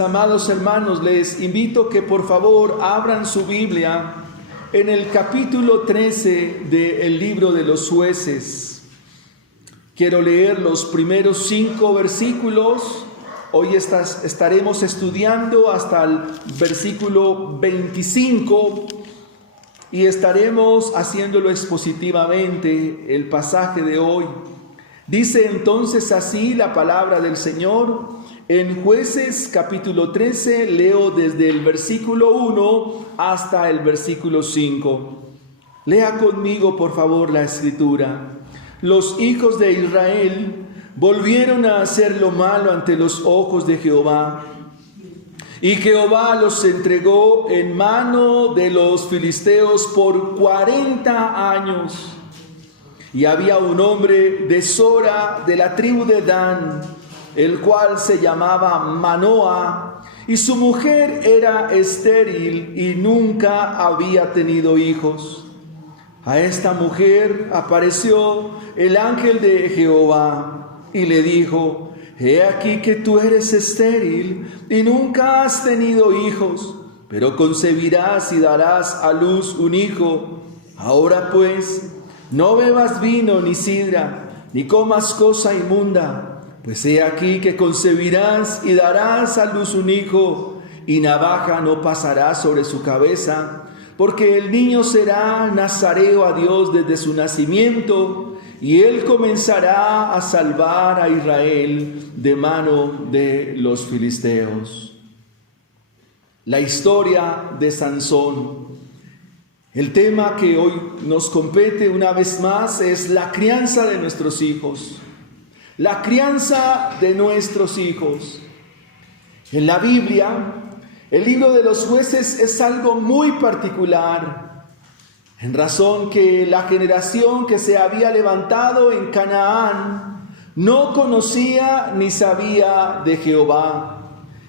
Amados hermanos, les invito que por favor abran su Biblia en el capítulo 13 del libro de los Jueces. Quiero leer los primeros 5 versículos. Hoy estaremos estudiando hasta el versículo 25 y estaremos haciéndolo expositivamente el pasaje de hoy. Dice entonces así la palabra del Señor. En Jueces capítulo 13 leo desde el versículo 1 hasta el versículo 5. Lea conmigo por favor la escritura. Los hijos de Israel volvieron a hacer lo malo ante los ojos de Jehová. Y Jehová los entregó en mano de los filisteos por 40 años. Y había un hombre de Sora, de la tribu de Dan, el cual se llamaba Manoa, y su mujer era estéril y nunca había tenido hijos. A esta mujer apareció el ángel de Jehová y le dijo: He aquí que tú eres estéril y nunca has tenido hijos, pero concebirás y darás a luz un hijo. Ahora pues, no bebas vino ni sidra, ni comas cosa inmunda, pues he aquí que concebirás y darás a luz un hijo, y navaja no pasará sobre su cabeza, porque el niño será nazareo a Dios desde su nacimiento, y él comenzará a salvar a Israel de mano de los filisteos. La historia de Sansón. El tema que hoy nos compete una vez más es la crianza de nuestros hijos. La crianza de nuestros hijos. En la Biblia, el libro de los Jueces es algo muy particular, en razón que la generación que se había levantado en Canaán no conocía ni sabía de Jehová.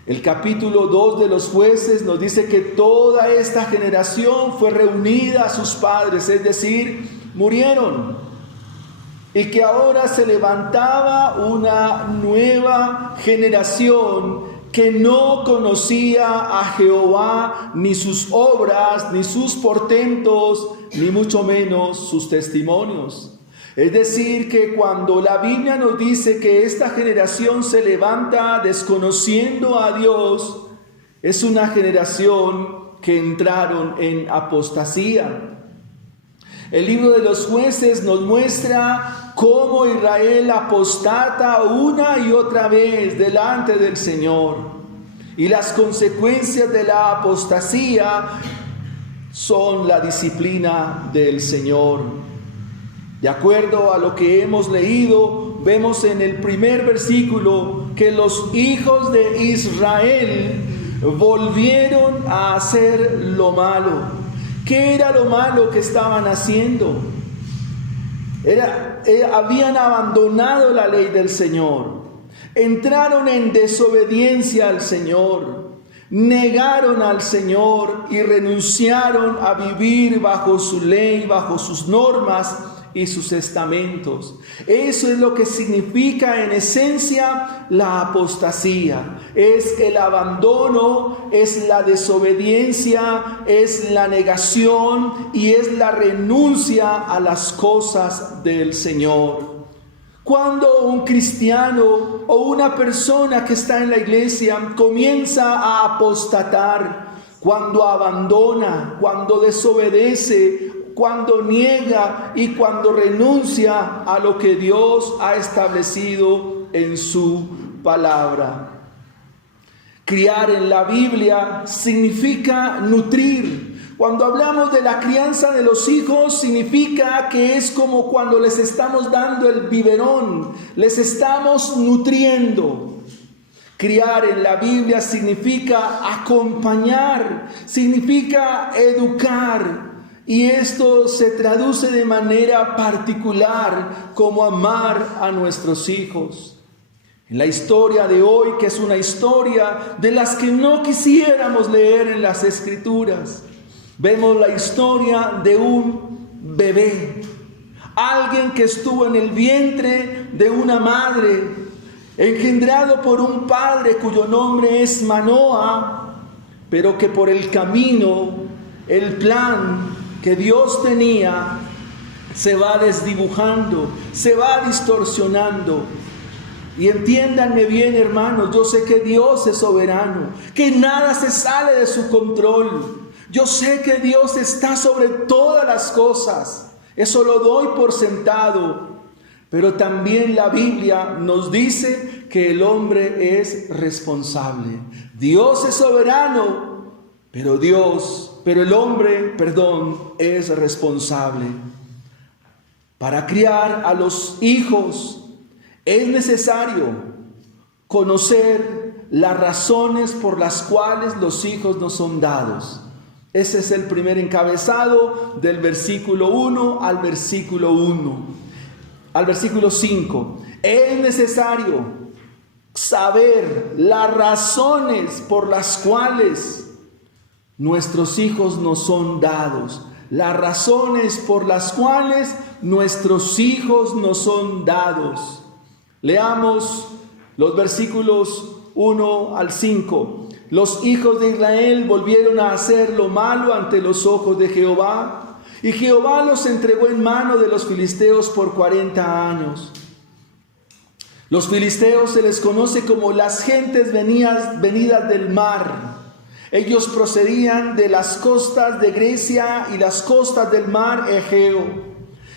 El capítulo 2 de los Jueces nos dice que toda esta generación fue reunida a sus padres, es decir, murieron. Y que ahora se levantaba una nueva generación que no conocía a Jehová, ni sus obras, ni sus portentos, ni mucho menos sus testimonios. Es decir, que cuando la Biblia nos dice que esta generación se levanta desconociendo a Dios, es una generación que entraron en apostasía. El libro de los Jueces nos muestra cómo Israel apostata una y otra vez delante del Señor. Y las consecuencias de la apostasía son la disciplina del Señor. De acuerdo a lo que hemos leído, vemos en el primer versículo que los hijos de Israel volvieron a hacer lo malo. ¿Qué era lo malo que estaban haciendo? Habían abandonado la ley del Señor, entraron en desobediencia al Señor, negaron al Señor y renunciaron a vivir bajo su ley, bajo sus normas y sus estamentos. Eso es lo que significa en esencia la apostasía. Es el abandono, es la desobediencia, es la negación y es la renuncia a las cosas del Señor. Cuando un cristiano o una persona que está en la iglesia comienza a apostatar, cuando abandona, cuando desobedece, cuando niega y cuando renuncia a lo que Dios ha establecido en su palabra. Criar en la Biblia significa nutrir. Cuando hablamos de la crianza de los hijos, significa que es como cuando les estamos dando el biberón, les estamos nutriendo. Criar en la Biblia significa acompañar, significa educar. Y esto se traduce de manera particular como amar a nuestros hijos. En la historia de hoy, que es una historia de las que no quisiéramos leer en las Escrituras, vemos la historia de un bebé, alguien que estuvo en el vientre de una madre, engendrado por un padre cuyo nombre es Manoa, pero que por el camino, el plan que Dios tenía, se va desdibujando, se va distorsionando. Y entiéndanme bien, hermanos, yo sé que Dios es soberano, que nada se sale de su control. Yo sé que Dios está sobre todas las cosas. Eso lo doy por sentado. Pero también la Biblia nos dice que el hombre es responsable. Dios es soberano, pero el hombre, es responsable. Para criar a los hijos es necesario conocer las razones por las cuales los hijos nos son dados. Ese es el primer encabezado del versículo 1 al versículo 5. Es necesario saber las razones por las cuales nuestros hijos nos son dados. Las razones por las cuales nuestros hijos nos son dados. Leamos los versículos 1 al 5. Los hijos de Israel volvieron a hacer lo malo ante los ojos de Jehová, y Jehová los entregó en mano de los filisteos por 40 años. Los filisteos se les conoce como las gentes venidas del mar. Ellos procedían de las costas de Grecia y las costas del mar Egeo.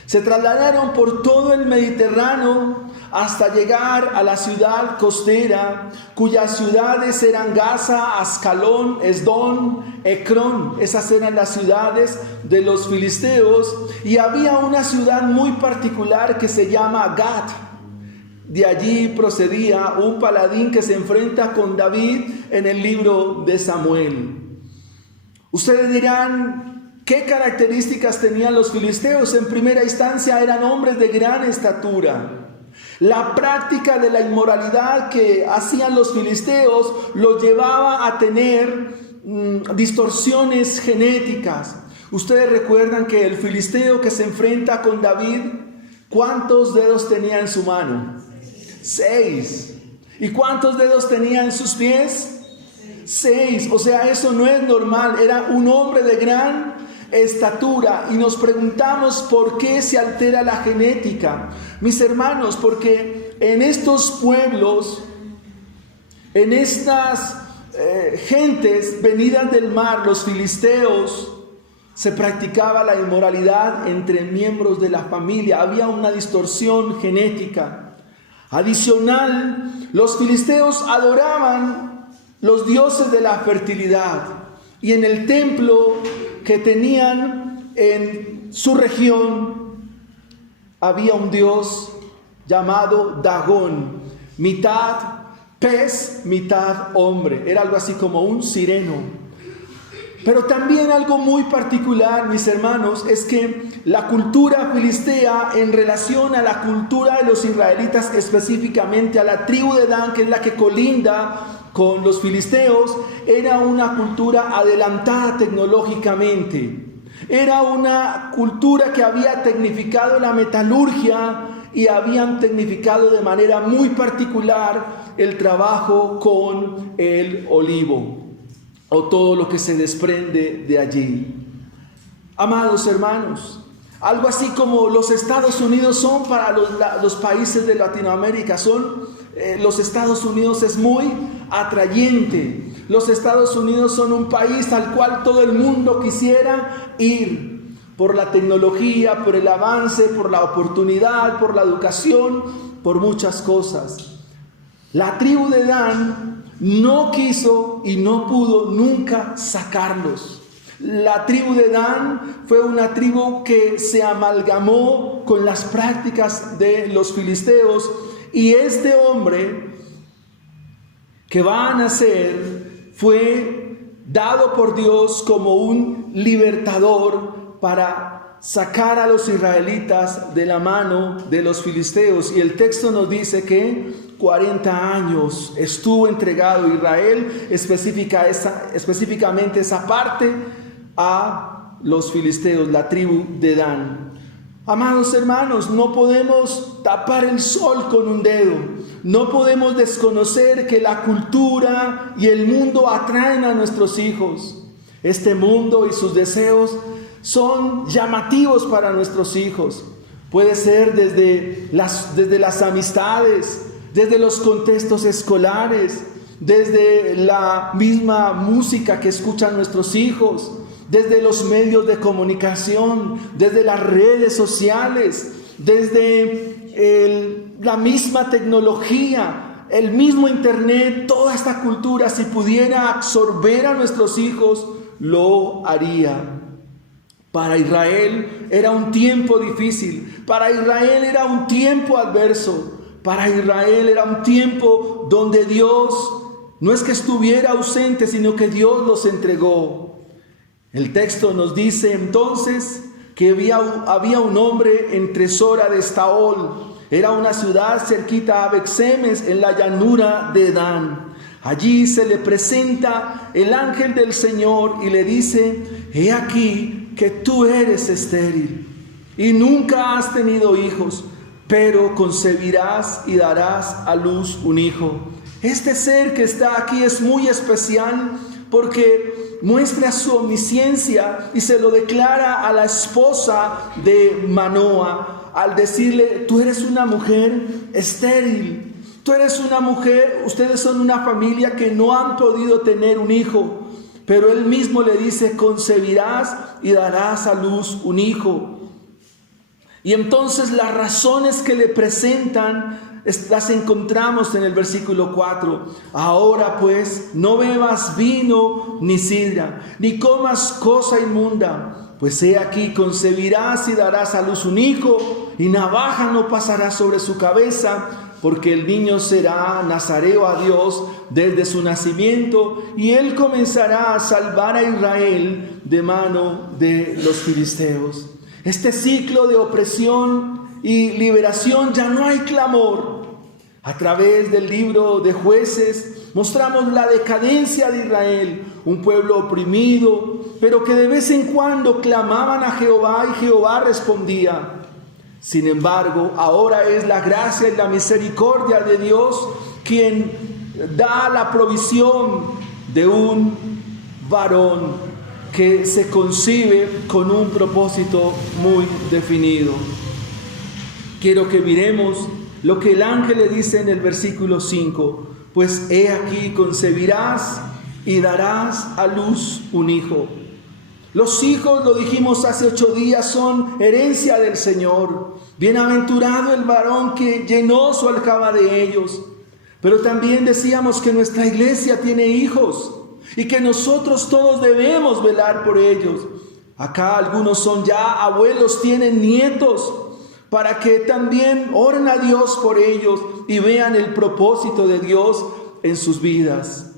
Se trasladaron por todo el Mediterráneo hasta llegar a la ciudad costera, cuyas ciudades eran Gaza, Ascalón, Esdón, Ecrón. Esas eran las ciudades de los filisteos. Y había una ciudad muy particular que se llama Gat. De allí procedía un paladín que se enfrenta con David en el libro de Samuel. Ustedes dirán, ¿qué características tenían los filisteos? En primera instancia eran hombres de gran estatura. La práctica de la inmoralidad que hacían los filisteos los llevaba a tener distorsiones genéticas. Ustedes recuerdan que el filisteo que se enfrenta con David, ¿cuántos dedos tenía en su mano? 6. ¿Y cuántos dedos tenía en sus pies? 6. O sea, eso no es normal. Era un hombre de gran estatura. Y nos preguntamos por qué se altera la genética. Mis hermanos, porque en estos pueblos, en estas gentes venidas del mar, los filisteos, se practicaba la inmoralidad entre miembros de la familia. Había una distorsión genética. Adicional, los filisteos adoraban los dioses de la fertilidad, y en el templo que tenían en su región había un dios llamado Dagón, mitad pez, mitad hombre. Era algo así como un sireno. Pero también algo muy particular, mis hermanos, es que la cultura filistea en relación a la cultura de los israelitas, específicamente a la tribu de Dan, que es la que colinda con los filisteos, era una cultura adelantada tecnológicamente. Era una cultura que había tecnificado la metalurgia y habían tecnificado de manera muy particular el trabajo con el olivo, o todo lo que se desprende de allí. Amados hermanos, algo así como los Estados Unidos son para los países de Latinoamérica, los Estados Unidos es muy atrayente. Los Estados Unidos son un país al cual todo el mundo quisiera ir, por la tecnología, por el avance, por la oportunidad, por la educación, por muchas cosas. La tribu de Dan no quiso y no pudo nunca sacarlos. La tribu de Dan fue una tribu que se amalgamó con las prácticas de los filisteos, y este hombre que va a nacer fue dado por Dios como un libertador para sacar a los israelitas de la mano de los filisteos. Y el texto nos dice que 40 años estuvo entregado Israel, específicamente esa parte, a los filisteos, la tribu de Dan. Amados hermanos, no podemos tapar el sol con un dedo. no podemos desconocer que la cultura y el mundo atraen a nuestros hijos. Este mundo y sus deseos son llamativos para nuestros hijos. Puede ser desde las amistades, desde los contextos escolares, desde la misma música que escuchan nuestros hijos, desde los medios de comunicación, desde las redes sociales, desde la misma tecnología, el mismo internet. Toda esta cultura, si pudiera absorber a nuestros hijos, lo haría. Para Israel era un tiempo difícil, para Israel era un tiempo adverso, para Israel era un tiempo donde Dios no es que estuviera ausente, sino que Dios los entregó. El texto nos dice entonces que había un hombre entre Sora de Estaol. Era una ciudad cerquita a Bexemes, en la llanura de Dan. Allí se le presenta el ángel del Señor y le dice: he aquí que tú eres estéril y nunca has tenido hijos, pero concebirás y darás a luz un hijo. Este ser que está aquí es muy especial porque muestra su omnisciencia y se lo declara a la esposa de Manoa al decirle: tú eres una mujer estéril. Tú eres una mujer, ustedes son una familia que no han podido tener un hijo, pero él mismo le dice: concebirás y darás a luz un hijo. Y entonces las razones que le presentan las encontramos en el versículo 4. Ahora pues, no bebas vino ni sidra, ni comas cosa inmunda, pues he aquí concebirás y darás a luz un hijo, y navaja no pasará sobre su cabeza, porque el niño será nazareo a Dios desde su nacimiento, y él comenzará a salvar a Israel de mano de los filisteos. Este ciclo de opresión y liberación, ya no hay clamor. A través del libro de Jueces mostramos la decadencia de Israel, un pueblo oprimido, pero que de vez en cuando clamaban a Jehová y Jehová respondía. Sin embargo, ahora es la gracia y la misericordia de Dios quien da la provisión de un varón que se concibe con un propósito muy definido. Quiero que miremos lo que el ángel le dice en el versículo 5. Pues he aquí concebirás y darás a luz un hijo. Los hijos, lo dijimos hace 8 días, son herencia del Señor. Bienaventurado el varón que llenó su aljaba de ellos. Pero también decíamos que nuestra iglesia tiene hijos y que nosotros todos debemos velar por ellos. Acá algunos son ya abuelos, tienen nietos, para que también oren a Dios por ellos y vean el propósito de Dios en sus vidas.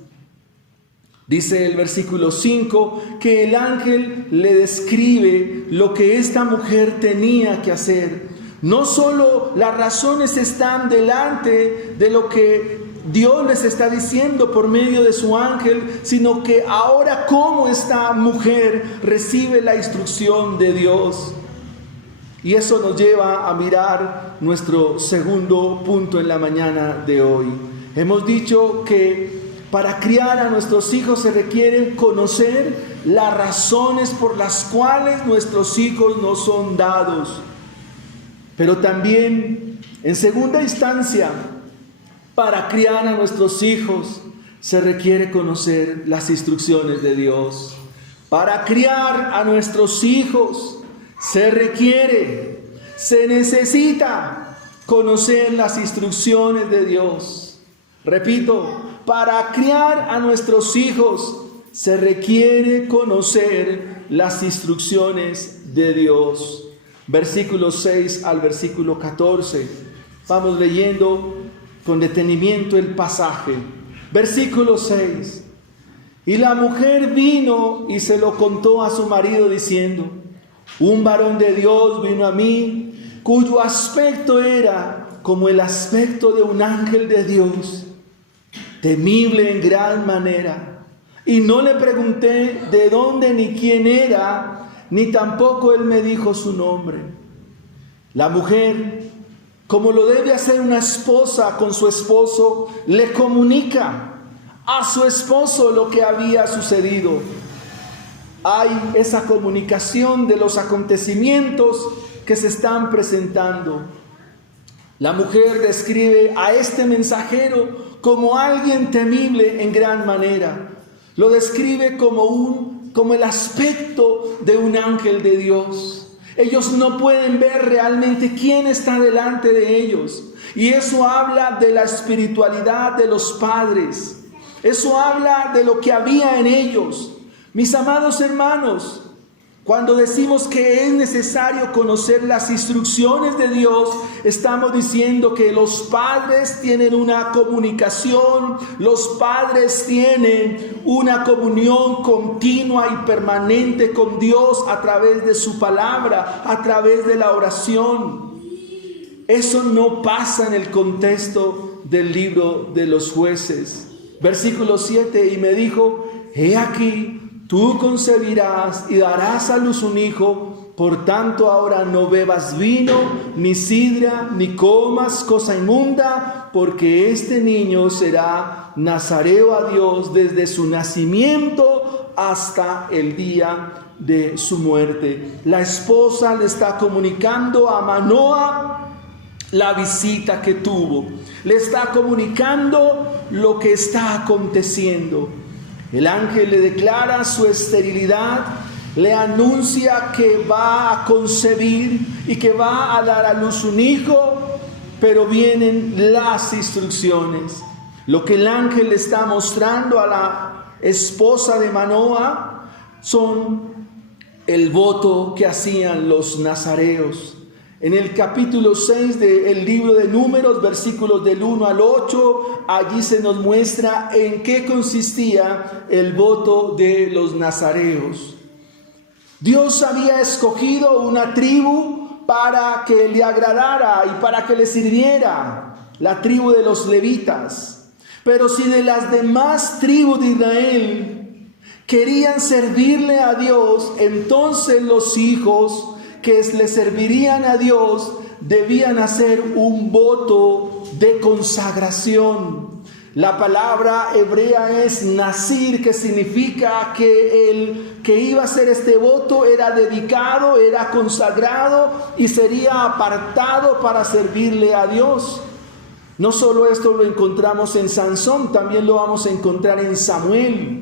Dice el versículo 5 que el ángel le describe lo que esta mujer tenía que hacer. No solo las razones están delante de lo que Dios les está diciendo por medio de su ángel, sino que ahora cómo esta mujer recibe la instrucción de Dios. Y eso nos lleva a mirar nuestro segundo punto en la mañana de hoy. Hemos dicho que para criar a nuestros hijos se requiere conocer las razones por las cuales nuestros hijos nos son dados. Pero también, en segunda instancia, para criar a nuestros hijos se requiere conocer las instrucciones de Dios. Para criar a nuestros hijos se necesita conocer las instrucciones de Dios. Repito, para criar a nuestros hijos se requiere conocer las instrucciones de Dios. Versículo 6 al versículo 14. Vamos leyendo con detenimiento el pasaje. Versículo 6. Y la mujer vino y se lo contó a su marido diciendo: un varón de Dios vino a mí, cuyo aspecto era como el aspecto de un ángel de Dios, temible en gran manera. Y no le pregunté de dónde ni quién era, ni tampoco él me dijo su nombre. La mujer como lo debe hacer una esposa con su esposo, le comunica a su esposo lo que había sucedido. Hay esa comunicación de los acontecimientos que se están presentando. La mujer describe a este mensajero como alguien temible en gran manera. Lo describe como el aspecto de un ángel de Dios. Ellos no pueden ver realmente quién está delante de ellos. Y eso habla de la espiritualidad de los padres. Eso habla de lo que había en ellos. Mis amados hermanos, cuando decimos que es necesario conocer las instrucciones de Dios, estamos diciendo que los padres tienen una comunicación, los padres tienen una comunión continua y permanente con Dios a través de su palabra, a través de la oración. Eso no pasa en el contexto del libro de los Jueces. Versículo 7, y me dijo, he aquí, tú concebirás y darás a luz un hijo, por tanto ahora no bebas vino, ni sidra, ni comas cosa inmunda, porque este niño será nazareo a Dios desde su nacimiento hasta el día de su muerte. La esposa le está comunicando a Manoah la visita que tuvo, le está comunicando lo que está aconteciendo. El ángel le declara su esterilidad, le anuncia que va a concebir y que va a dar a luz un hijo, pero vienen las instrucciones. Lo que el ángel le está mostrando a la esposa de Manoah son el voto que hacían los nazareos. En el capítulo 6 del libro de Números, versículos del 1 al 8, allí se nos muestra en qué consistía el voto de los nazareos. Dios había escogido una tribu para que le agradara y para que le sirviera, la tribu de los levitas. Pero si de las demás tribus de Israel querían servirle a Dios, entonces los hijos que le servirían a Dios debían hacer un voto de consagración. La palabra hebrea es nazir, que significa que el que iba a hacer este voto era dedicado, era consagrado y sería apartado para servirle a Dios. No solo esto lo encontramos en Sansón, también lo vamos a encontrar en Samuel.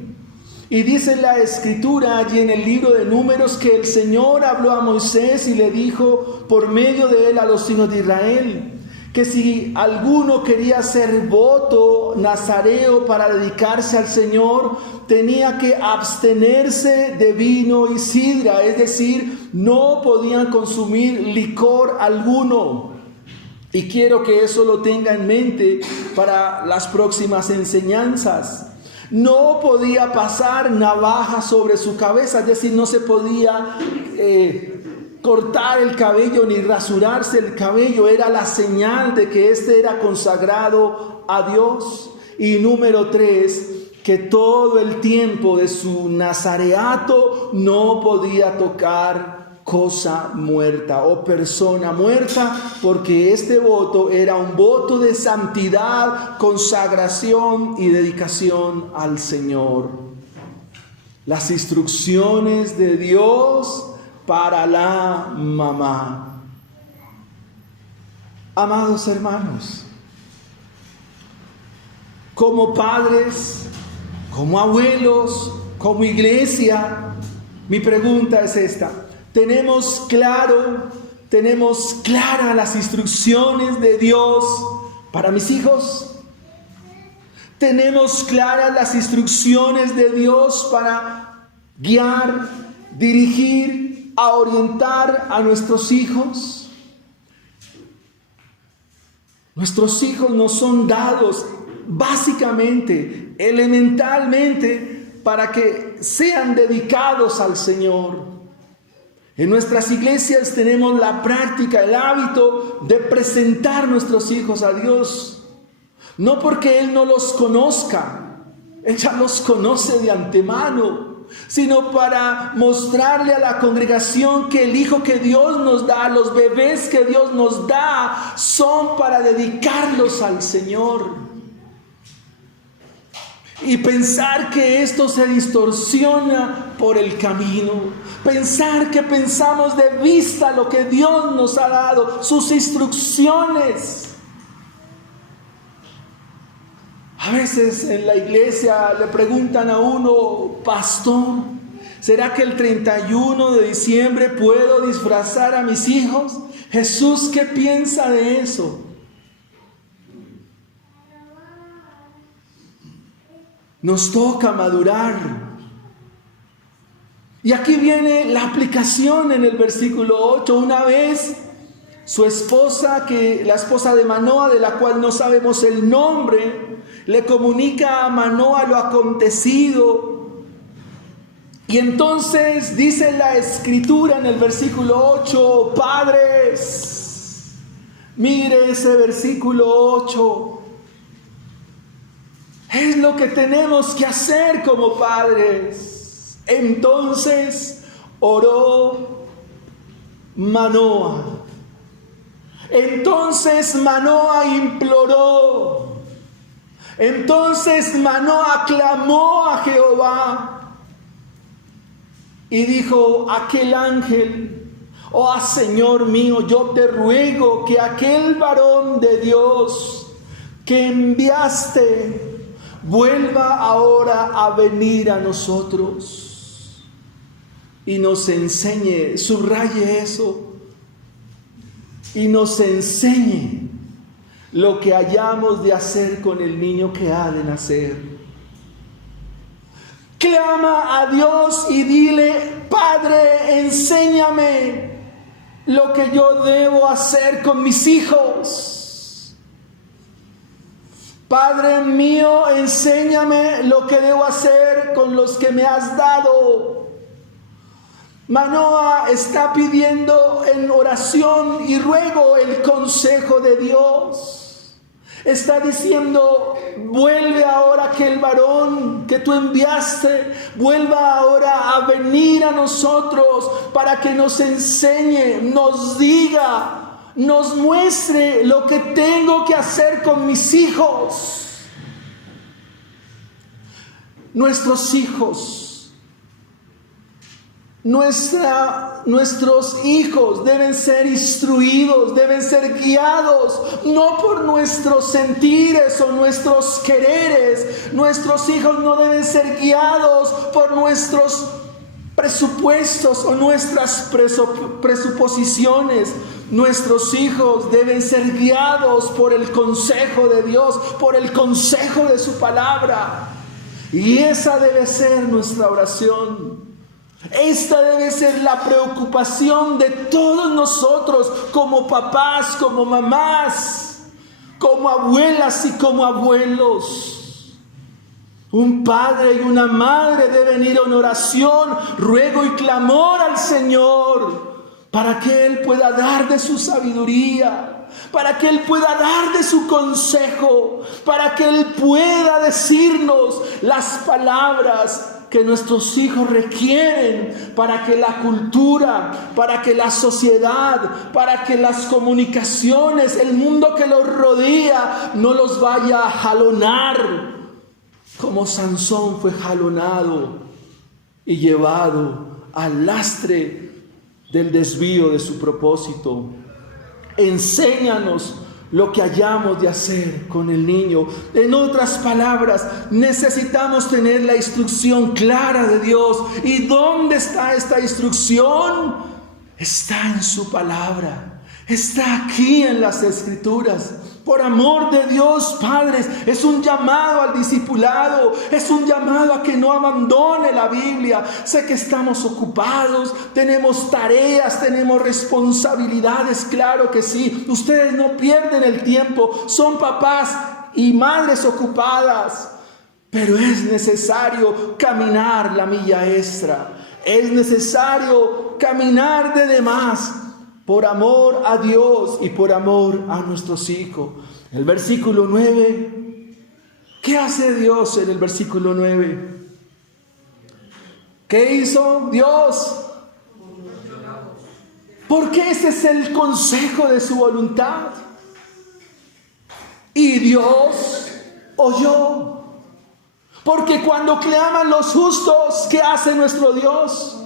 Y dice la escritura allí en el libro de Números que el Señor habló a Moisés y le dijo por medio de él a los hijos de Israel que si alguno quería hacer voto nazareo para dedicarse al Señor, tenía que abstenerse de vino y sidra, es decir, no podían consumir licor alguno. Y quiero que eso lo tenga en mente para las próximas enseñanzas. No podía pasar navaja sobre su cabeza, es decir, no se podía cortar el cabello ni rasurarse el cabello. Era la señal de que éste era consagrado a Dios. Y número 3, que todo el tiempo de su nazareato no podía tocar cosa muerta o persona muerta, porque este voto era un voto de santidad, consagración y dedicación al Señor. Las instrucciones de Dios para la mamá. Amados hermanos, como padres, como abuelos, como iglesia, mi pregunta es esta: ¿tenemos claras las instrucciones de Dios para mis hijos? ¿Tenemos claras las instrucciones de Dios para guiar, dirigir, a orientar a nuestros hijos? Nuestros hijos nos son dados básicamente, elementalmente, para que sean dedicados al Señor. En nuestras iglesias tenemos la práctica, el hábito de presentar nuestros hijos a Dios. No porque Él no los conozca, Él ya los conoce de antemano. sino para mostrarle a la congregación que el hijo que Dios nos da, los bebés que Dios nos da, son para dedicarlos al Señor. Y pensar que esto se distorsiona por el camino. Pensar que pensamos de vista lo que Dios nos ha dado, sus instrucciones. A veces en la iglesia le preguntan a uno: pastor, ¿será que el 31 de diciembre puedo disfrazar a mis hijos? Jesús, ¿qué piensa de eso? Nos toca madurar. Y aquí viene la aplicación en el versículo 8. Una vez su esposa, la esposa de Manoa, de la cual no sabemos el nombre, le comunica a Manoa lo acontecido. Y entonces dice la escritura en el versículo 8, padres, mire ese versículo 8. Es lo que tenemos que hacer como padres. Entonces oró Manoa. Entonces Manoa imploró. Entonces Manoa clamó a Jehová. Y dijo aquel ángel: oh Señor mío, yo te ruego que aquel varón de Dios que enviaste vuelva ahora a venir a nosotros y nos enseñe, subraye eso, y nos enseñe lo que hayamos de hacer con el niño que ha de nacer. Clama a Dios y dile: Padre, enséñame lo que yo debo hacer con mis hijos. Padre mío, enséñame lo que debo hacer con los que me has dado. Manoa está pidiendo en oración y ruego el consejo de Dios. Está diciendo: vuelve ahora aquel varón que tú enviaste, vuelva ahora a venir a nosotros para que nos enseñe, nos diga, nos muestre lo que tengo que hacer con mis hijos. Nuestros hijos, nuestros hijos deben ser instruidos, deben ser guiados, no por nuestros sentires o nuestros quereres. Nuestros hijos no deben ser guiados por nuestros presupuestos o nuestras presuposiciones. Nuestros hijos deben ser guiados por el consejo de Dios, por el consejo de su palabra. Y esa debe ser nuestra oración. Esta debe ser la preocupación de todos nosotros como papás, como mamás, como abuelas y como abuelos. Un padre y una madre deben ir en oración, ruego y clamor al Señor para que Él pueda dar de su sabiduría, para que Él pueda dar de su consejo, para que Él pueda decirnos las palabras que nuestros hijos requieren para que la cultura, para que la sociedad, para que las comunicaciones, el mundo que los rodea, no los vaya a jalonar como Sansón fue jalonado y llevado al lastre del desvío de su propósito. Enséñanos lo que hayamos de hacer con el niño. En otras palabras, necesitamos tener la instrucción clara de Dios. ¿Y dónde está esta instrucción? Está en su palabra. Está aquí en las Escrituras. Por amor de Dios, padres, es un llamado al discipulado, es un llamado a que no abandone la Biblia. Sé que estamos ocupados, tenemos tareas, tenemos responsabilidades, claro que sí. Ustedes no pierden el tiempo, son papás y madres ocupadas, pero es necesario caminar la milla extra, es necesario caminar de demás, por amor a Dios y por amor a nuestros hijos. El versículo 9. ¿Qué hace Dios en el versículo 9? ¿Qué hizo Dios? Porque ese es el consejo de su voluntad. Y Dios oyó. Porque cuando claman los justos, ¿qué hace nuestro Dios?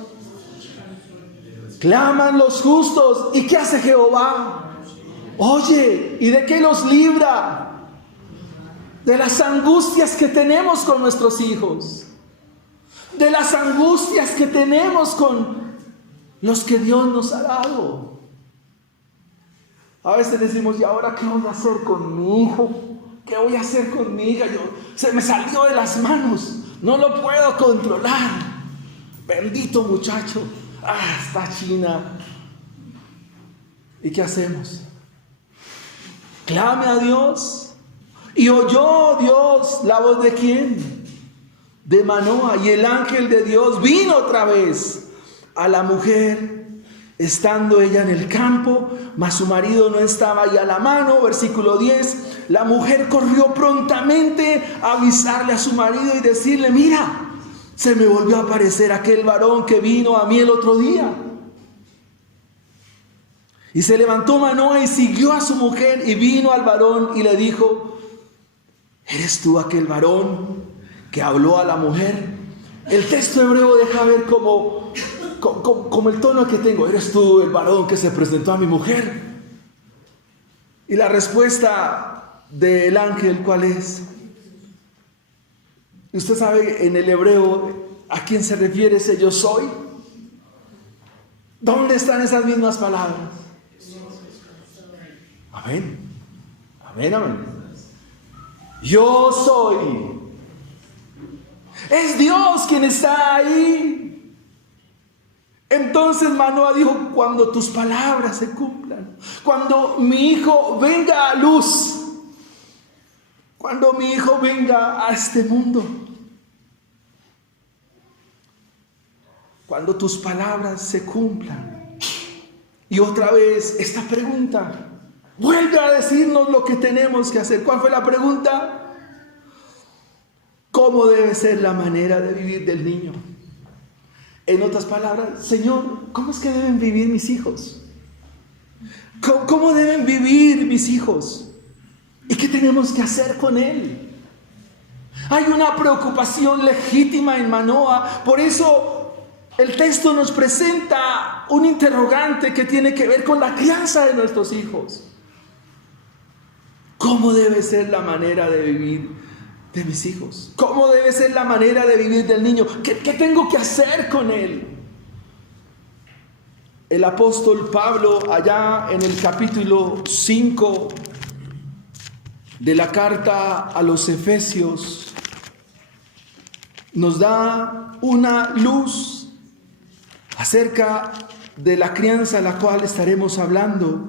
Claman los justos. ¿Y qué hace Jehová? Oye, ¿y de qué los libra? De las angustias que tenemos con nuestros hijos. De las angustias que tenemos con los que Dios nos ha dado. A veces decimos, ¿y ahora qué voy a hacer con mi hijo? ¿Qué voy a hacer con mi hija? Se me salió de las manos. No lo puedo controlar. Bendito muchacho. Está china. ¿Y qué hacemos? Clame a Dios. Y oyó Dios la voz de ¿quién? De Manoa. Y el ángel de Dios vino otra vez a la mujer, estando ella en el campo, mas su marido no estaba ahí a la mano. Versículo 10. La mujer corrió prontamente a avisarle a su marido y decirle: mira, se me volvió a aparecer aquel varón que vino a mí el otro día. Y se levantó Manoa y siguió a su mujer y vino al varón y le dijo: ¿eres tú aquel varón que habló a la mujer? El texto hebreo deja ver como el tono que tengo. ¿Eres tú el varón que se presentó a mi mujer? Y la respuesta del ángel, ¿cuál es? Usted sabe en el hebreo a quién se refiere ese yo soy. ¿Dónde están esas mismas palabras? Amén. Amén, amén. Yo soy. Es Dios quien está ahí. Entonces Manoa dijo: cuando tus palabras se cumplan, cuando mi hijo venga a luz, cuando mi hijo venga a este mundo, cuando tus palabras se cumplan. Y otra vez esta pregunta vuelve a decirnos lo que tenemos que hacer. ¿Cuál fue la pregunta? ¿Cómo debe ser la manera de vivir del niño? En otras palabras, Señor, ¿cómo es que deben vivir mis hijos? ¿Cómo deben vivir mis hijos? ¿Y qué tenemos que hacer con él? Hay una preocupación legítima en Manoa. Por eso el texto nos presenta un interrogante que tiene que ver con la crianza de nuestros hijos. ¿Cómo debe ser la manera de vivir de mis hijos? ¿Cómo debe ser la manera de vivir del niño? ¿Qué tengo que hacer con él? El apóstol Pablo, allá en el capítulo 5 de la carta a los Efesios, nos da una luz acerca de la crianza a la cual estaremos hablando.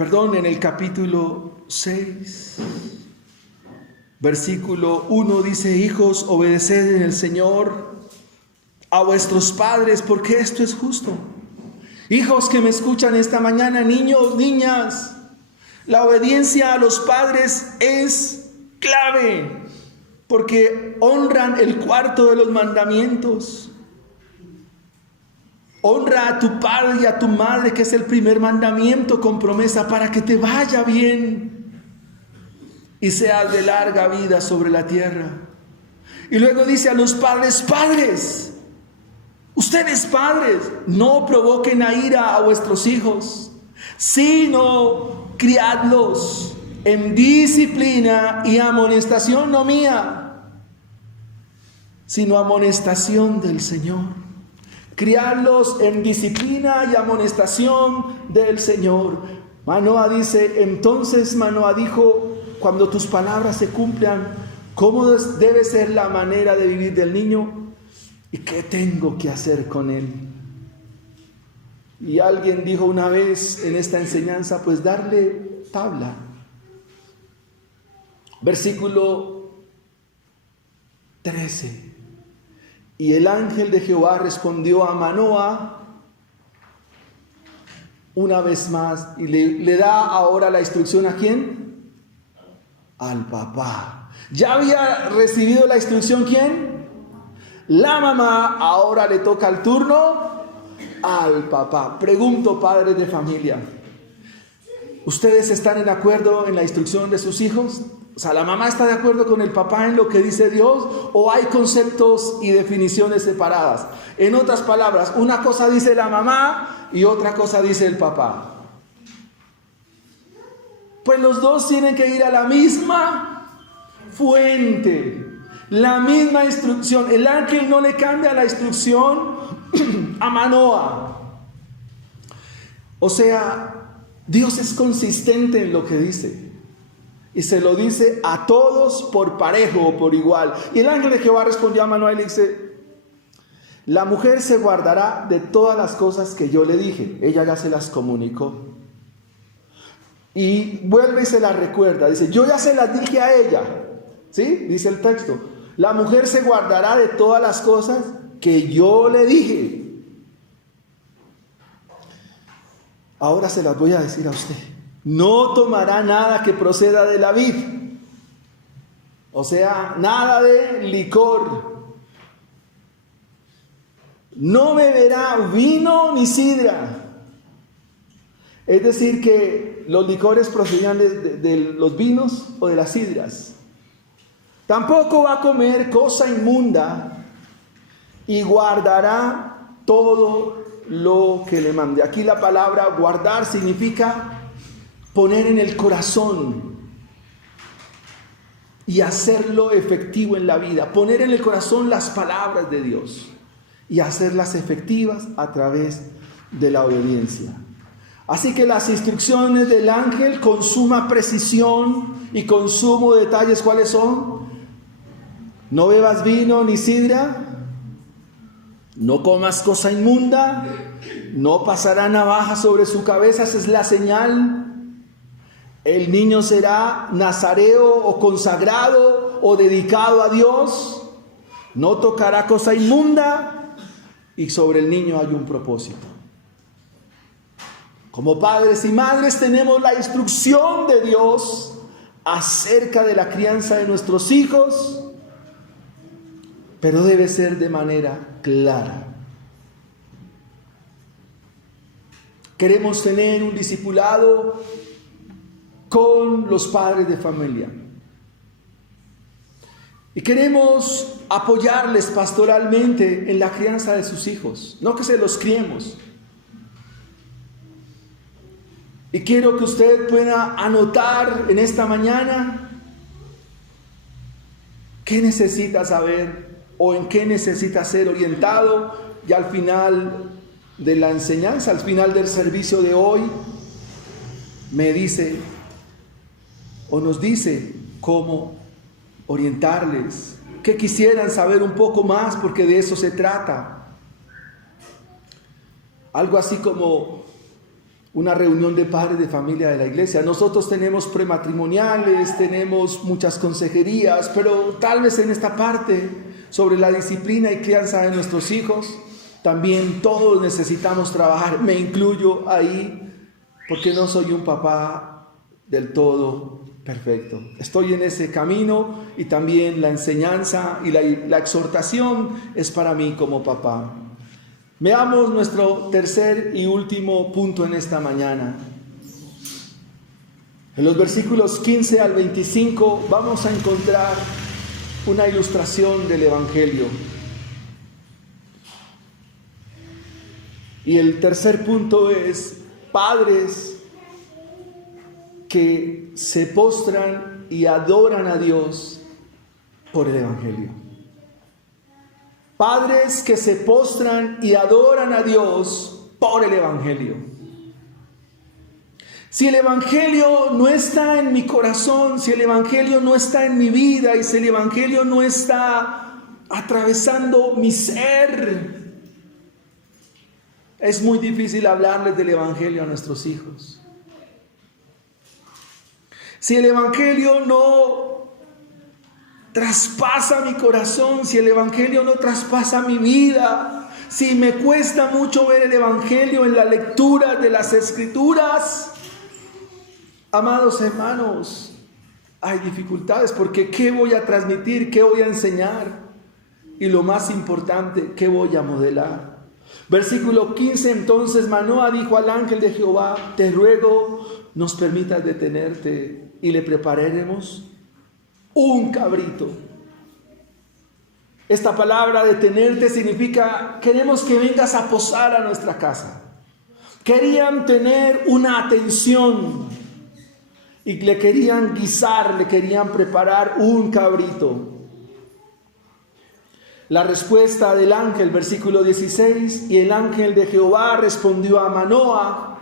En el capítulo 6, versículo 1 dice: hijos, obedeced en el Señor a vuestros padres, porque esto es justo. Hijos que me escuchan esta mañana, niños, niñas, la obediencia a los padres es clave, porque honran el cuarto de los mandamientos. Honra a tu padre y a tu madre, que es el primer mandamiento con promesa para que te vaya bien y seas de larga vida sobre la tierra. Y luego dice a los padres: padres, ustedes padres, no provoquen a ira a vuestros hijos, sino criadlos en disciplina y amonestación, no mía, sino amonestación del Señor. Criarlos en disciplina y amonestación del Señor. Manoa dice: entonces Manoa dijo: cuando tus palabras se cumplan, ¿cómo debe ser la manera de vivir del niño? ¿Y qué tengo que hacer con él? Y alguien dijo una vez en esta enseñanza: pues darle tabla. Versículo 13. Y el ángel de Jehová respondió a Manoa una vez más y le da ahora la instrucción. ¿A quién? Al papá. Ya había recibido la instrucción, ¿quién? La mamá. Ahora le toca el turno al papá. Pregunto, padres de familia, ¿ustedes están en acuerdo en la instrucción de sus hijos? O sea, ¿la mamá está de acuerdo con el papá en lo que dice Dios? ¿O hay conceptos y definiciones separadas? En otras palabras, una cosa dice la mamá y otra cosa dice el papá. Pues los dos tienen que ir a la misma fuente, la misma instrucción. El ángel no le cambia la instrucción a Manoah. O sea, Dios es consistente en lo que dice. Y se lo dice a todos por parejo o por igual. Y el ángel de Jehová respondió a Manoah y le dice: la mujer se guardará de todas las cosas que yo le dije. Ella ya se las comunicó. Y vuelve y se las recuerda. Dice: yo ya se las dije a ella. ¿Sí? Dice el texto. La mujer se guardará de todas las cosas que yo le dije. Ahora se las voy a decir a usted. No tomará nada que proceda de la vid. O sea, nada de licor. No beberá vino ni sidra. Es decir, que los licores procedían de los vinos o de las sidras. Tampoco va a comer cosa inmunda y guardará todo lo que le mande. Aquí la palabra guardar significa poner en el corazón y hacerlo efectivo en la vida. Poner en el corazón las palabras de Dios y hacerlas efectivas a través de la obediencia. Así que las instrucciones del ángel con suma precisión y con sumo detalles, ¿cuáles son? No bebas vino ni sidra, no comas cosa inmunda, no pasará navaja sobre su cabeza, esa es la señal. El niño será nazareo o consagrado o dedicado a Dios, no tocará cosa inmunda y sobre el niño hay un propósito. Como padres y madres tenemos la instrucción de Dios acerca de la crianza de nuestros hijos, pero debe ser de manera clara. Queremos tener un discipulado con los padres de familia. Y queremos apoyarles pastoralmente en la crianza de sus hijos, no que se los criemos. Y quiero que usted pueda anotar en esta mañana qué necesita saber o en qué necesita ser orientado, y al final de la enseñanza, al final del servicio de hoy, me dice o nos dice cómo orientarles, que quisieran saber un poco más, porque de eso se trata. Algo así como una reunión de padres de familia de la iglesia. Nosotros tenemos prematrimoniales, tenemos muchas consejerías, pero tal vez en esta parte sobre la disciplina y crianza de nuestros hijos, también todos necesitamos trabajar. Me incluyo ahí, porque no soy un papá del todo perfecto. Estoy en ese camino y también la enseñanza y la exhortación es para mí como papá. Veamos nuestro tercer y último punto en esta mañana. En los versículos 15 al 25 vamos a encontrar una ilustración del Evangelio. Y el tercer punto es padres que se postran y adoran a Dios por el Evangelio. Padres que se postran y adoran a Dios por el Evangelio. Si el Evangelio no está en mi corazón, si el Evangelio no está en mi vida y si el Evangelio no está atravesando mi ser, es muy difícil hablarles del Evangelio a nuestros hijos. Si el Evangelio no traspasa mi corazón, si el Evangelio no traspasa mi vida, si me cuesta mucho ver el Evangelio en la lectura de las Escrituras, amados hermanos, hay dificultades porque ¿qué voy a transmitir? ¿Qué voy a enseñar? Y lo más importante, ¿qué voy a modelar? Versículo 15, entonces Manoa dijo al ángel de Jehová, te ruego nos permitas detenerte y le prepararemos un cabrito. Esta palabra detenerte significa queremos que vengas a posar a nuestra casa. Querían tener una atención y le querían guisar, le querían preparar un cabrito. La respuesta del ángel, versículo 16, y el ángel de Jehová respondió a Manoa,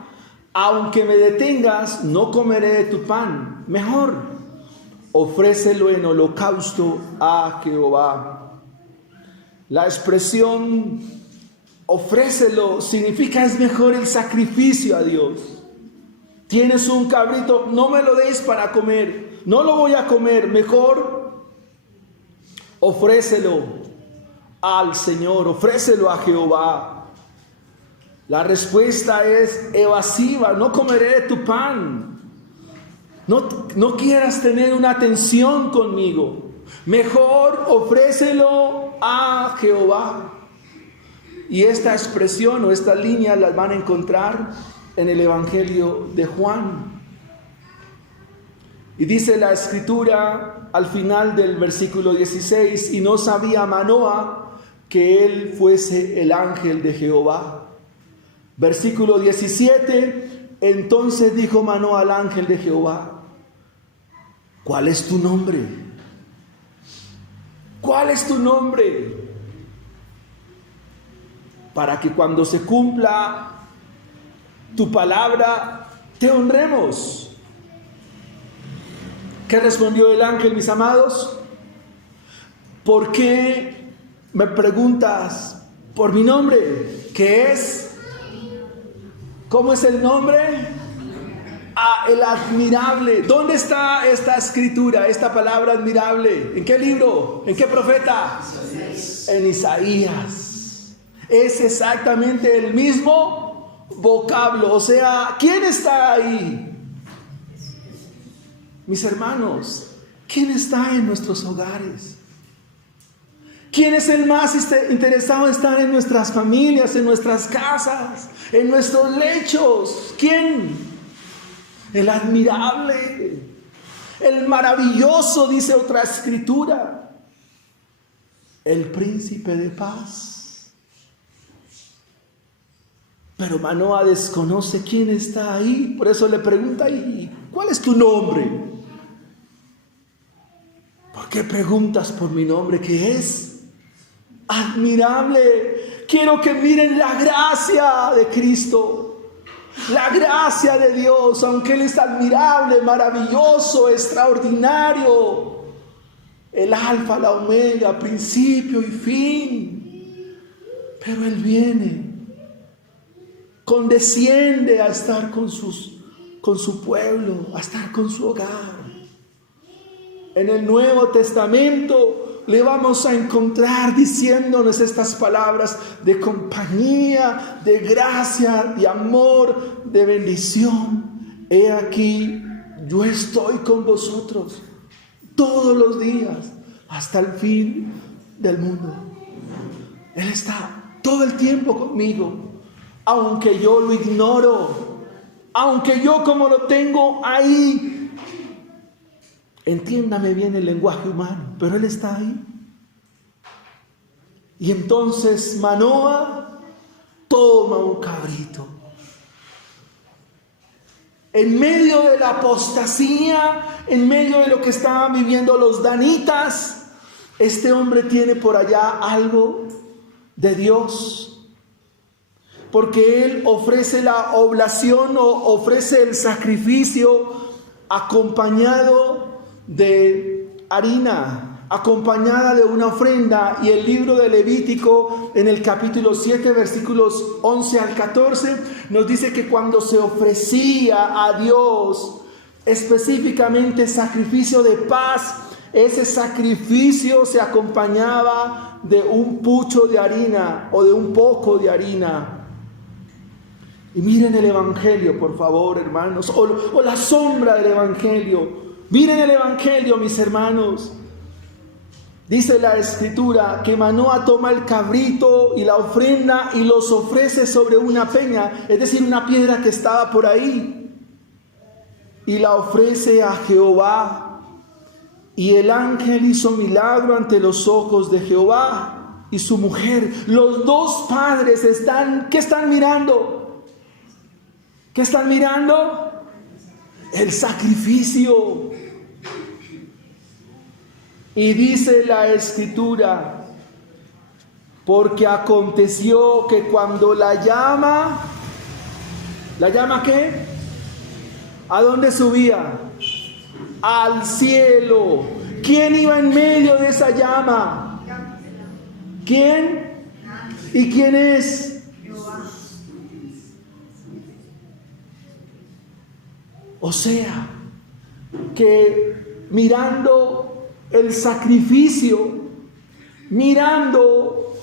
aunque me detengas, no comeré de tu pan. Mejor, ofrécelo en holocausto a Jehová. La expresión ofrécelo significa es mejor el sacrificio a Dios. Tienes un cabrito, no me lo deis para comer, no lo voy a comer, mejor ofrécelo al Señor, ofrécelo a Jehová. La respuesta es evasiva, no comeré de tu pan. No quieras tener una atención conmigo. Mejor ofrécelo a Jehová. Y esta expresión o estas líneas las van a encontrar en el Evangelio de Juan. Y dice la Escritura al final del versículo 16, y no sabía Manoa que él fuese el ángel de Jehová. Versículo 17, entonces dijo Manoa al ángel de Jehová, ¿cuál es tu nombre? ¿Cuál es tu nombre? Para que cuando se cumpla tu palabra, te honremos. ¿Qué respondió el ángel, mis amados? ¿Por qué me preguntas por mi nombre? ¿Qué es? ¿Cómo es el nombre? El admirable. ¿Dónde está esta escritura, esta palabra admirable? ¿En qué libro? ¿En qué profeta? En Isaías. Es exactamente el mismo vocablo. O sea, ¿quién está ahí? Mis hermanos, ¿quién está en nuestros hogares? ¿Quién es el más interesado en estar en nuestras familias, en nuestras casas, en nuestros lechos? ¿Quién? El admirable, el maravilloso, dice otra escritura, el príncipe de paz. Pero Manoa desconoce quién está ahí, por eso le pregunta, ¿y cuál es tu nombre? ¿Por qué preguntas por mi nombre? ¿Qué es? Admirable. Quiero que miren la gracia de Cristo, la gracia de Dios, aunque Él es admirable, maravilloso, extraordinario, el alfa, la omega, principio y fin. Pero Él viene, condesciende a estar con su pueblo, a estar con su hogar. En el Nuevo Testamento le vamos a encontrar diciéndonos estas palabras de compañía, de gracia, de amor, de bendición. He aquí, yo estoy con vosotros todos los días hasta el fin del mundo. Él está todo el tiempo conmigo, aunque yo lo ignoro, aunque yo como lo tengo ahí. Entiéndame bien el lenguaje humano, pero Él está ahí. Y entonces Manoa toma un cabrito. En medio de la apostasía, en medio de lo que estaban viviendo los danitas, este hombre tiene por allá algo de Dios. Porque Él ofrece la oblación o ofrece el sacrificio acompañado de harina, acompañada de una ofrenda. Y el libro de Levítico en el capítulo 7 versículos 11 al 14 nos dice que cuando se ofrecía a Dios específicamente sacrificio de paz, ese sacrificio se acompañaba de un pucho de harina o de un poco de harina. Y miren el Evangelio, por favor, hermanos, o la sombra del Evangelio. Miren el Evangelio, mis hermanos. Dice la Escritura que Manoa toma el cabrito y la ofrenda y los ofrece sobre una peña, es decir, una piedra que estaba por ahí, y la ofrece a Jehová. Y el ángel hizo milagro ante los ojos de Jehová y su mujer. Los dos padres ¿qué están mirando? ¿Qué están mirando? El sacrificio. Y dice la Escritura, porque aconteció que cuando ¿la llama qué? ¿A dónde subía? Al cielo. ¿Quién iba en medio de esa llama? ¿Quién? ¿Y quién es? O sea, que mirando el sacrificio, mirando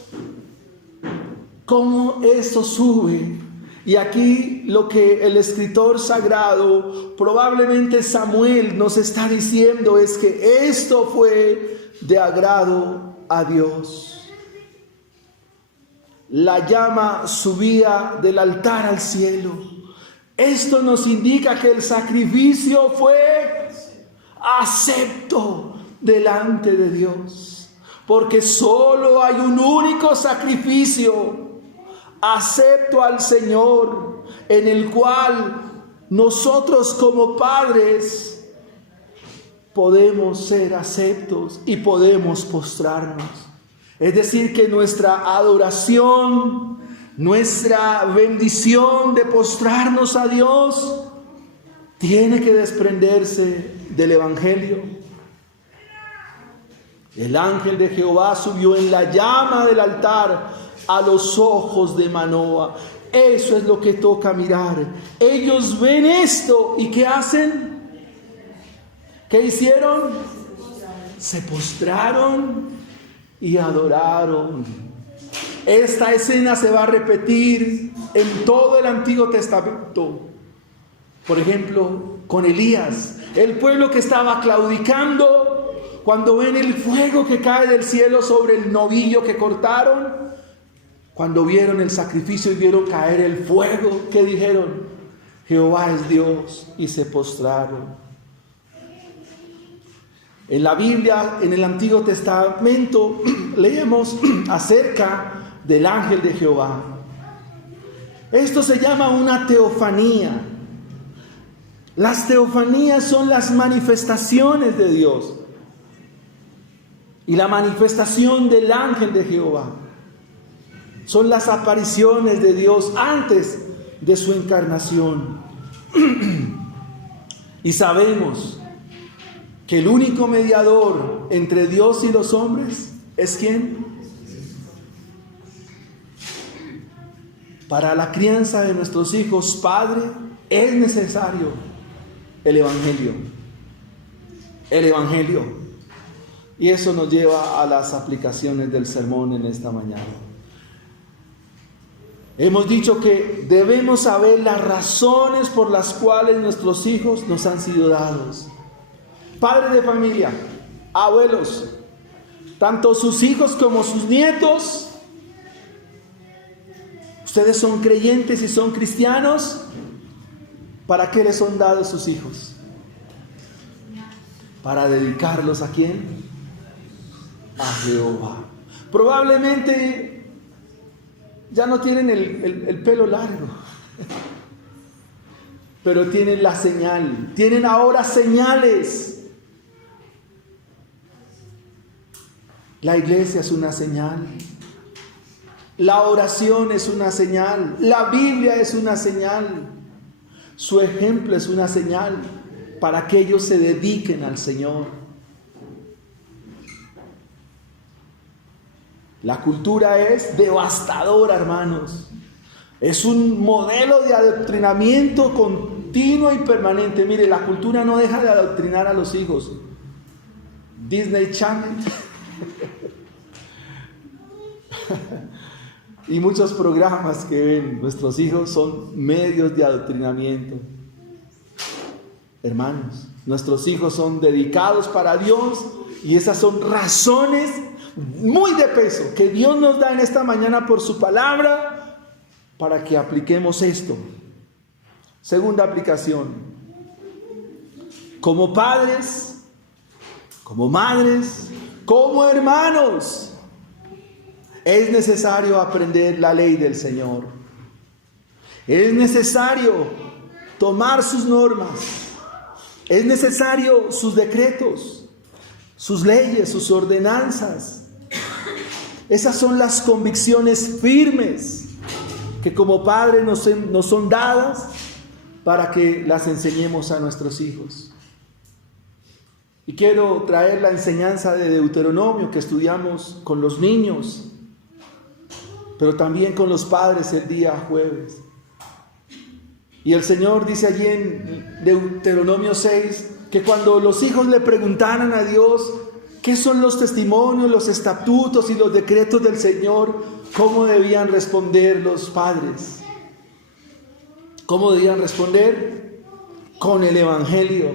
cómo eso sube. Y aquí lo que el escritor sagrado, probablemente Samuel, nos está diciendo es que esto fue de agrado a Dios. La llama subía del altar al cielo. Esto nos indica que el sacrificio fue acepto delante de Dios, porque solo hay un único sacrificio acepto al Señor, en el cual nosotros como padres podemos ser aceptos y podemos postrarnos. Es decir, que nuestra adoración, nuestra bendición de postrarnos a Dios tiene que desprenderse del Evangelio. El ángel de Jehová subió en la llama del altar a los ojos de Manoa. Eso es lo que toca mirar. Ellos ven esto y ¿qué hacen? ¿Qué hicieron? Se postraron y adoraron. Esta escena se va a repetir en todo el Antiguo Testamento. Por ejemplo, con Elías, el pueblo que estaba claudicando. Cuando ven el fuego que cae del cielo sobre el novillo que cortaron, cuando vieron el sacrificio y vieron caer el fuego, ¿qué dijeron? Jehová es Dios, y se postraron. En la Biblia, en el Antiguo Testamento, leemos acerca del ángel de Jehová. Esto se llama una teofanía. Las teofanías son las manifestaciones de Dios. Y la manifestación del ángel de Jehová son las apariciones de Dios antes de su encarnación. Y sabemos que el único mediador entre Dios y los hombres es ¿quién? Para la crianza de nuestros hijos, Padre, es necesario el Evangelio. El Evangelio. Y eso nos lleva a las aplicaciones del sermón en esta mañana. Hemos dicho que debemos saber las razones por las cuales nuestros hijos nos han sido dados. Padres de familia, abuelos, tanto sus hijos como sus nietos. Ustedes son creyentes y son cristianos. ¿Para qué les son dados sus hijos? ¿Para dedicarlos a quién? A Jehová. Probablemente ya no tienen el pelo largo, pero tienen la señal. Tienen ahora señales. La iglesia es una señal. La oración es una señal. La Biblia es una señal. Su ejemplo es una señal para que ellos se dediquen al Señor. La cultura es devastadora, hermanos. Es un modelo de adoctrinamiento continuo y permanente. Mire, la cultura no deja de adoctrinar a los hijos. Disney Channel y muchos programas que ven nuestros hijos son medios de adoctrinamiento. Hermanos, Nuestros hijos son dedicados para Dios y esas son razones muy de peso que Dios nos da en esta mañana por su palabra para que apliquemos esto. Segunda aplicación. Como padres, como madres, como hermanos, es necesario aprender la ley del Señor. Es necesario tomar sus normas. Es necesario sus decretos, sus leyes, sus ordenanzas. Esas son las convicciones firmes que como padres nos son dadas para que las enseñemos a nuestros hijos. Y quiero traer la enseñanza de Deuteronomio que estudiamos con los niños, pero también con los padres el día jueves. Y el Señor dice allí en Deuteronomio 6 que cuando los hijos le preguntaran a Dios qué son los testimonios, los estatutos y los decretos del Señor, ¿cómo debían responder los padres? ¿Cómo debían responder? Con el Evangelio.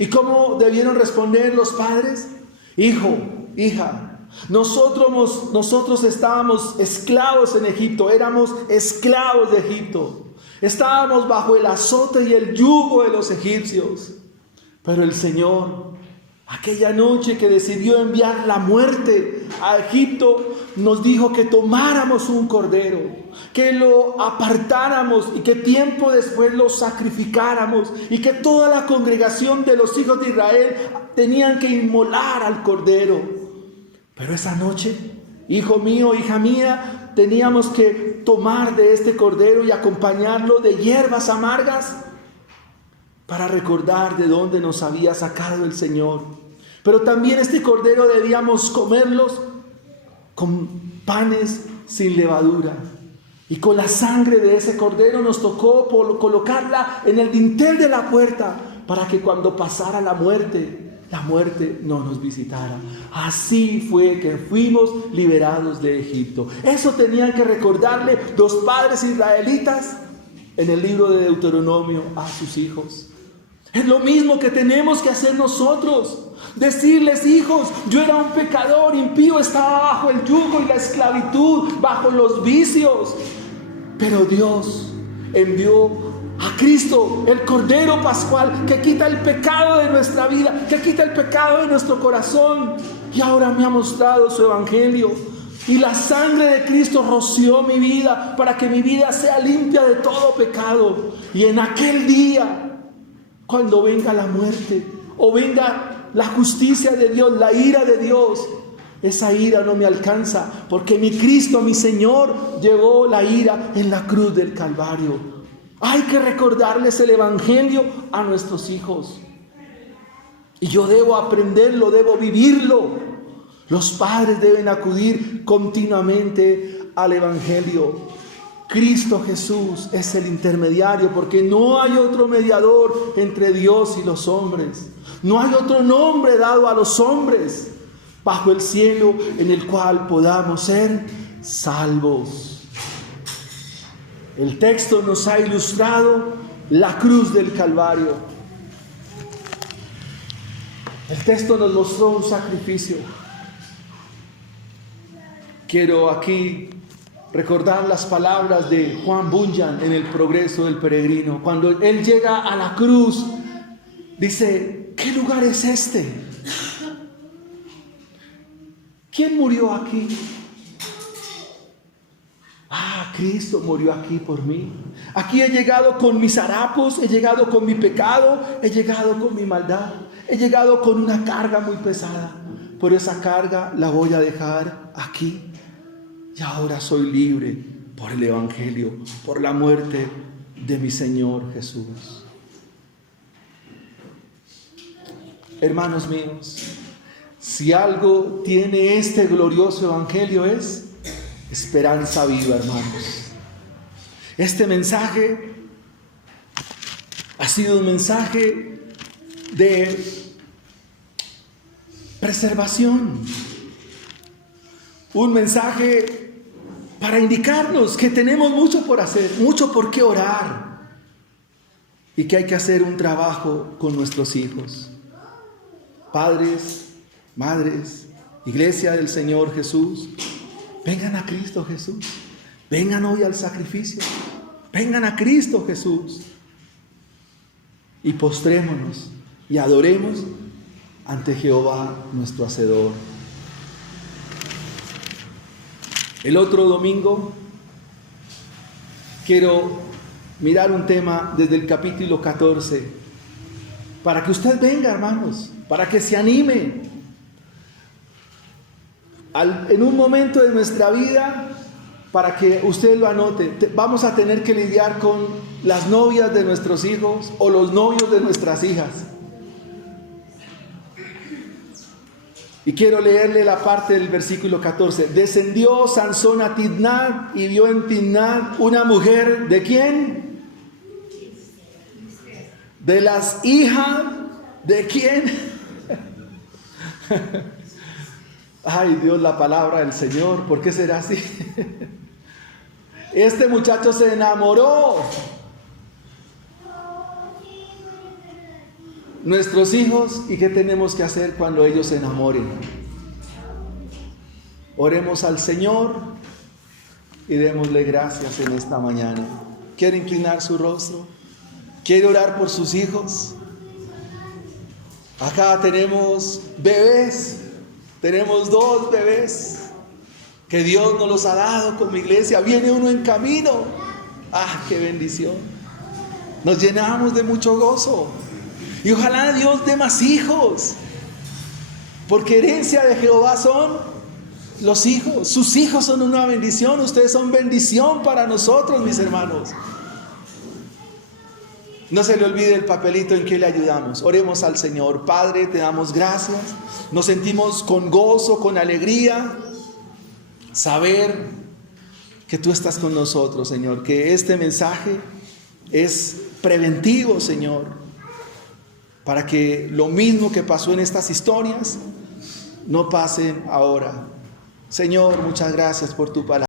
¿Y cómo debieron responder los padres? Hijo, hija, nosotros estábamos esclavos en Egipto, éramos esclavos de Egipto. Estábamos bajo el azote y el yugo de los egipcios. Pero el Señor, aquella noche que decidió enviar la muerte a Egipto, nos dijo que tomáramos un cordero, que lo apartáramos y que tiempo después lo sacrificáramos y que toda la congregación de los hijos de Israel tenían que inmolar al cordero. Pero esa noche, hijo mío, hija mía, teníamos que tomar de este cordero y acompañarlo de hierbas amargas para recordar de dónde nos había sacado el Señor. Pero también este cordero debíamos comerlos con panes sin levadura. Y con la sangre de ese cordero nos tocó colocarla en el dintel de la puerta para que cuando pasara la muerte no nos visitara. Así fue que fuimos liberados de Egipto. Eso tenían que recordarle los padres israelitas en el libro de Deuteronomio a sus hijos. Es lo mismo que tenemos que hacer nosotros. Decirles, hijos, yo era un pecador impío, estaba bajo el yugo y la esclavitud, bajo los vicios. Pero Dios envió a Cristo, el Cordero Pascual, que quita el pecado de nuestra vida, que quita el pecado de nuestro corazón. Y ahora me ha mostrado su Evangelio. Y la sangre de Cristo roció mi vida para que mi vida sea limpia de todo pecado. Y en aquel día, cuando venga la muerte o venga la justicia de Dios, la ira de Dios, esa ira no me alcanza, porque mi Cristo, mi Señor, llevó la ira en la cruz del Calvario. Hay que recordarles el Evangelio a nuestros hijos. Y yo debo aprenderlo, debo vivirlo. Los padres deben acudir continuamente al Evangelio. Cristo Jesús es el intermediario, porque no hay otro mediador entre Dios y los hombres. No hay otro nombre dado a los hombres bajo el cielo en el cual podamos ser salvos. El texto nos ha ilustrado la cruz del Calvario. El texto nos mostró un sacrificio. Quiero aquí recordar las palabras de Juan Bunyan en El progreso del peregrino. Cuando él llega a la cruz, dice, ¿qué lugar es este? ¿Quién murió aquí? Cristo murió aquí por mí. Aquí he llegado con mis harapos, he llegado con mi pecado, he llegado con mi maldad, he llegado con una carga muy pesada. Pero esa carga la voy a dejar aquí. Y ahora soy libre por el Evangelio, por la muerte de mi Señor Jesús. Hermanos míos, si algo tiene este glorioso Evangelio es esperanza viva, hermanos. Este mensaje ha sido un mensaje de preservación, un mensaje para indicarnos que tenemos mucho por hacer, mucho por qué orar. y que hay que hacer un trabajo con nuestros hijos. Padres, madres, iglesia del Señor Jesús, vengan a Cristo Jesús. Vengan hoy al sacrificio. Vengan a Cristo Jesús. Y postrémonos y adoremos ante Jehová nuestro Hacedor. El otro domingo quiero mirar un tema desde el capítulo 14, para que usted venga, hermanos, para que se anime. En un momento de nuestra vida, para que usted lo anote, vamos a tener que lidiar con las novias de nuestros hijos o los novios de nuestras hijas. Y quiero leerle la parte del versículo 14. Descendió Sansón a Timnat y vio en Timnat una mujer, ¿de quién? De las hijas, ¿de quién? Ay, Dios, la palabra del Señor, ¿por qué será así? Este muchacho se enamoró. Nuestros hijos, ¿y qué tenemos que hacer cuando ellos se enamoren? Oremos al Señor y démosle gracias en esta mañana. ¿Quiere inclinar su rostro? ¿Quiere orar por sus hijos? Acá tenemos bebés, tenemos 2 bebés que Dios nos los ha dado como iglesia. Viene uno en camino. ¡Ah, qué bendición! Nos llenamos de mucho gozo. Y ojalá Dios dé más hijos, porque herencia de Jehová son los hijos. Sus hijos son una bendición. Ustedes son bendición para nosotros, mis hermanos. No se le olvide el papelito en que le ayudamos. Oremos al Señor. Padre, te damos gracias. Nos sentimos con gozo, con alegría, saber que tú estás con nosotros, Señor. Que este mensaje es preventivo, Señor, para que lo mismo que pasó en estas historias no pasen ahora. Señor, muchas gracias por tu palabra.